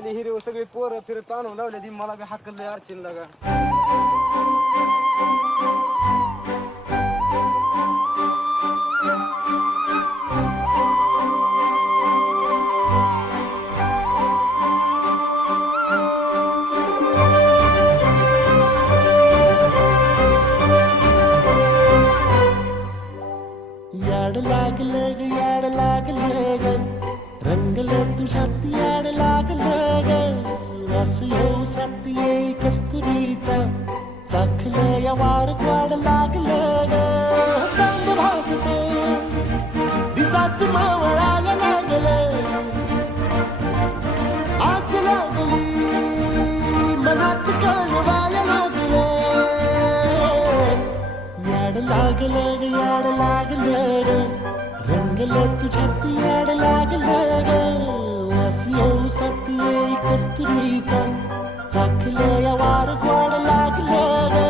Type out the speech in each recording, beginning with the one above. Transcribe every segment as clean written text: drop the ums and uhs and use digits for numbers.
आली हिरव सगळी पोरं फिरत आणून लावले ती मला बी हाकललंय अर्चिन लागा. याड लागलं ग याड लागलं ग रंगलं तुझ्यात याड लागलं ग वास येऊ सात येई कस्तुरीचा चाखलं या वार वाड लागलं ग चांद भासतो दिसाच मावळाला लागलं आस लागली मनात कळवायला लागलं याड लागलं ग याड लागलं ग रंगलं तुझ्यात याड लागलं ग वास येऊ सात येई कस्तुरीचा चाखलं या वार गोड लागलं ग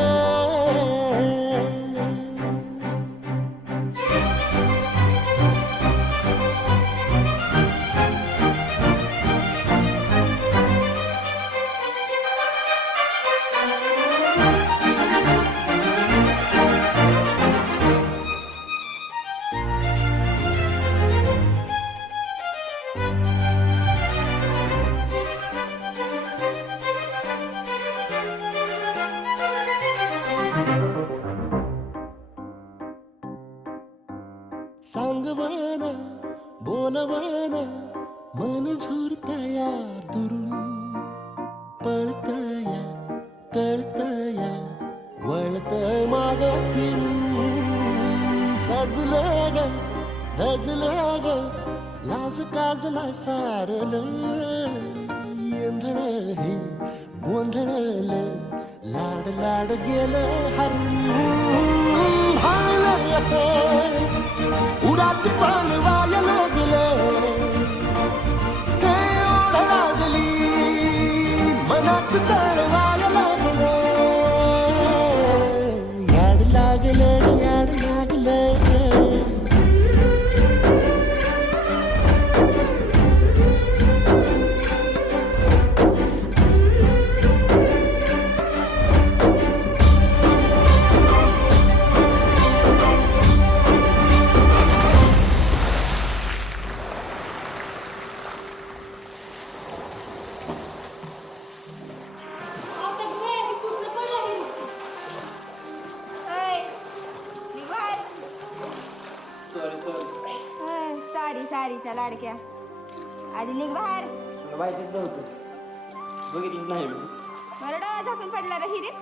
सांगवाना बोलवाना मन झुरतया दुरून पळतया कळतया वळतय माग फिरून सजलं ग धजलं ग लाज काजला सारलं येंधळ हे गोंधळलं लाड लाड गेलं हरून भाळलं असं उरात पालवाया लागलं हे ओढ लागली मनात चळवाया लागलं याड लागलं याड लागलं सारीच्या लाडक्या आधी निघ बाहेर. माहितीच नव्हतं, बघितलंच नाही मी. बरं डोळा झाकून पडला रे हिरीत.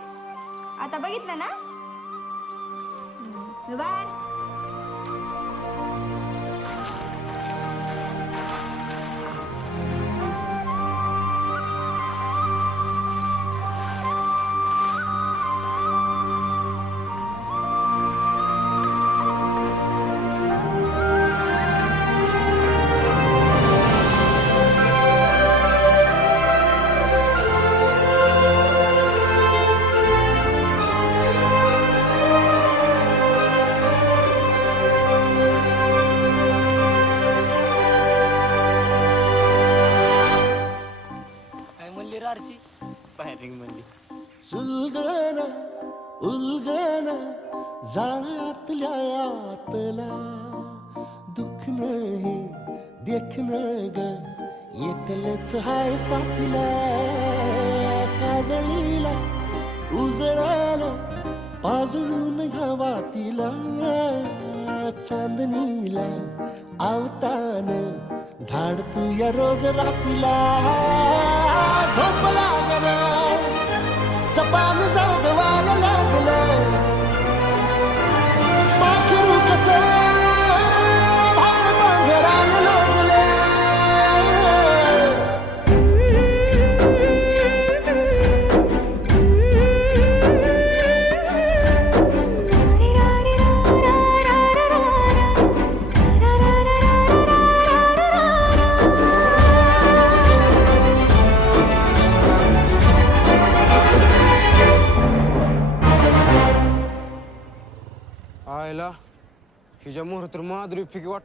आता बघितलं ना बाहेर. सुलगना उलगना जाळ्यातल्या आतला दुःख नाही देखन ग एकलच हाय साथीला काजळीला उजळाला पाजळून हवा तिला चांदणीला आवतान धाड तू या रोज रातीला झोप लागना सपान जागवायला लागलं पाखरू कसं भाड पांघरायला लागलं आयला हिच्या मोहर तर माधुरी फिकी वाट